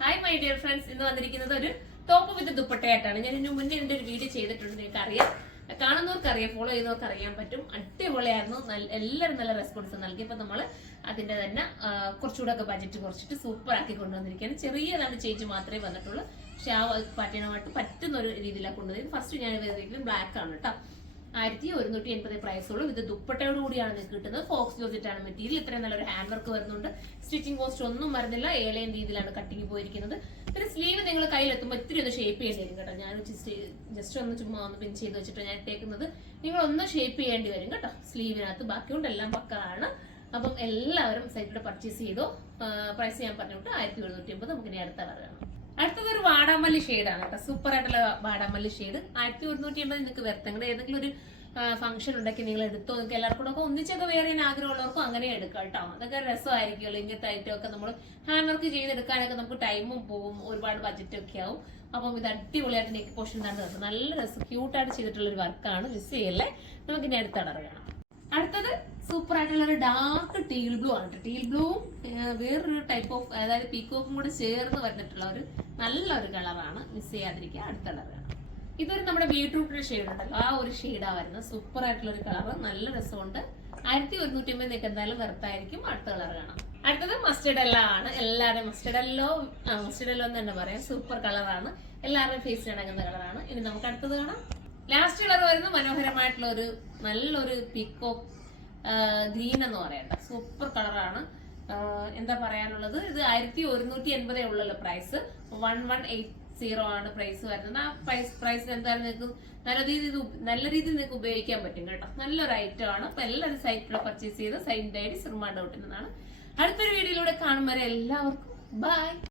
Hi my dear friends, ഇന്ന് വന്നിരിക്കുന്നത് ഒരു ടോപ്പ് വിത്ത് ദുപ്പട്ടയായിട്ടാണ്. ഞാൻ ഇതിന് മുന്നേ ഒരു വീഡിയോ ചെയ്തിട്ടുണ്ട്, നിങ്ങൾക്ക് അറിയാം, കാണുന്നവർക്ക് അറിയാം, ഫോളോ ചെയ്യുന്നവർക്ക് അറിയാൻ പറ്റും. അടിപൊളിയായിരുന്നു, എല്ലാവരും നല്ല റെസ്പോൺസ് നൽകി. അപ്പൊ നമ്മള് അതിന്റെ തന്നെ കുറച്ചുകൂടെ ഒക്കെ ബജറ്റ് കുറച്ചിട്ട് സൂപ്പർ ആക്കി കൊണ്ടുവന്നിരിക്കുകയാണ്. ചെറിയതാണ് ചേഞ്ച് മാത്രമേ വന്നിട്ടുള്ളൂ, പക്ഷെ ആ പാറ്റേണുമായിട്ട് പറ്റുന്ന ഒരു രീതിയിലാണ് കൊണ്ടുവരുന്നത്. ഫസ്റ്റ് ഞാൻ ചെയ്തിരിക്കുന്നത് ബ്ലാക്ക് ആണ് കേട്ടോ. 1180 പ്രൈസുള്ളൂ. ഇത് ദുപ്പട്ടയോട് കൂടിയാണ് നിങ്ങൾക്ക് കിട്ടുന്നത്. ഫോക്സ് ജോർജറ്റ് ആണ് മെറ്റീരിയൽ. ഇത്രയും നല്ലൊരു ഹാൻഡ് വർക്ക് വരുന്നുണ്ട്. സ്റ്റിച്ചിങ് കോസ്റ്റ് ഒന്നും വരുന്നില്ല. ഏലയും രീതിയിലാണ് കട്ടിങ് പോയിരിക്കുന്നത്. പിന്നെ സ്ലീവ് നിങ്ങൾ കയ്യിലെത്തുമ്പോൾ ഇത്തിരി ഒന്ന് ഷേപ്പ് ചെയ്യേണ്ടി വരും കേട്ടോ. ഞാൻ ജസ്റ്റ് ഒന്ന് ചുമ്മാ ഒന്ന് പിൻ ചെയ്ത് വെച്ചിട്ട് ഞാൻ ഇട്ടേക്കുന്നത്. നിങ്ങൾ ഒന്ന് ഷേപ്പ് ചെയ്യേണ്ടി വരും കേട്ടോ സ്ലീവിനകത്ത്. ബാക്കിയോണ്ട് എല്ലാം പക്കാണ്. അപ്പം എല്ലാവരും സൈറ്റിലൂടെ പർച്ചേസ് ചെയ്തോ. പ്രൈസ് ഞാൻ പറഞ്ഞിട്ട് 1780. നമുക്ക് ഇനി അടുത്ത കളറാണ്. അടുത്തത് ഒരു വാടാമല്ലി ഷെയ്ഡാണ് കേട്ടോ. സൂപ്പർ ആയിട്ടുള്ള വാടാമല്ലി ഷെയ്ഡ്. 1180 നിങ്ങൾക്ക് വരുത്തങ്ങളുടെ ഏതെങ്കിലും ഒരു ഫംഗ്ഷൻ ഉണ്ടെങ്കിൽ നിങ്ങൾ എടുത്തോ. നിങ്ങൾക്ക് എല്ലാവർക്കും ഒക്കെ ഒന്നിച്ചൊക്കെ വേറെ ചെയ്യാൻ ആഗ്രഹമുള്ളവർക്കും അങ്ങനെ എടുക്കാം കേട്ടോ. അതൊക്കെ രസമായിരിക്കുമല്ലോ. ഇങ്ങനത്തെ ഐറ്റം ഒക്കെ നമ്മൾ ഹാൻഡ് വർക്ക് ചെയ്തെടുക്കാനൊക്കെ നമുക്ക് ടൈമും പോകും, ഒരുപാട് ബജറ്റ് ഒക്കെ ആവും. അപ്പം ഇത് അടിപൊളിയായിട്ട് നെക്ക് പോർഷൻ തന്നെ കേട്ടോ. നല്ല രസം, ക്യൂട്ടായിട്ട് ചെയ്തിട്ടുള്ള ഒരു വർക്കാണ്. മിസ് ചെയ്യല്ലേ. നമുക്ക് ഇനി അടുത്ത കളർ കാണാം. അടുത്തത് സൂപ്പർ ആയിട്ടുള്ള ഒരു ഡാർക്ക് ടീൽ ബ്ലൂ ആണ്. ടീൽ ബ്ലൂവും വേറൊരു ടൈപ്പ് ഓഫ്, അതായത് പീക്കോക്കും കൂടെ ചേർന്ന് വന്നിട്ടുള്ള ഒരു നല്ലൊരു കളറാണ്. മിസ് ചെയ്യാതിരിക്കുക. അടുത്ത കളറാണ്. ഇതൊരു നമ്മുടെ ബീട്രൂട്ടിന്റെ ഷെയ്ഡ് ഉണ്ടല്ലോ, ആ ഒരു ഷെയ്ഡാണ് വരുന്നത്. സൂപ്പർ ആയിട്ടുള്ള ഒരു കളർ, നല്ല രസമുണ്ട്. 1180 നിങ്ങൾക്ക് എന്തായാലും വെറുത്തായിരിക്കും. അടുത്ത കളർ കാണാം. അടുത്തത് മസ്റ്റർഡ് എല്ലോ ആണ്. എല്ലാവരും മസ്റ്റർഡ് എല്ലോ എന്ന് തന്നെ പറയാം. സൂപ്പർ കളറാണ്, എല്ലാവരുടെയും ഫേസിൽ ഇണങ്ങുന്ന കളറാണ്. ഇനി നമുക്ക് അടുത്തത് കാണാം. ലാസ്റ്റ് കളർ വരുന്നത് മനോഹരമായിട്ടുള്ള ഒരു നല്ലൊരു പീക്കോക്ക് ഗ്രീൻ എന്ന് പറയണ്ട സൂപ്പർ കളറാണ്. എന്താ പറയാനുള്ളത്, ഇത് 1180 ഉള്ളല്ലോ പ്രൈസ്. 1180 ആണ് പ്രൈസ് വരുന്നത്. ആ പ്രൈസിൽ എന്തായാലും നിങ്ങൾക്ക് നല്ല രീതിയിൽ നിങ്ങൾക്ക് ഉപയോഗിക്കാൻ പറ്റും കേട്ടോ. നല്ലൊരു ഐറ്റം ആണ്. അപ്പൊ എല്ലാവരും സൈറ്റിലൂടെ പർച്ചേസ് ചെയ്ത് സൈൻ ഡൈഡി സിർമ ഡോട്ടിൽ നിന്നാണ്. അടുത്തൊരു വീഡിയോയിലൂടെ കാണും വരെ എല്ലാവർക്കും ബൈ.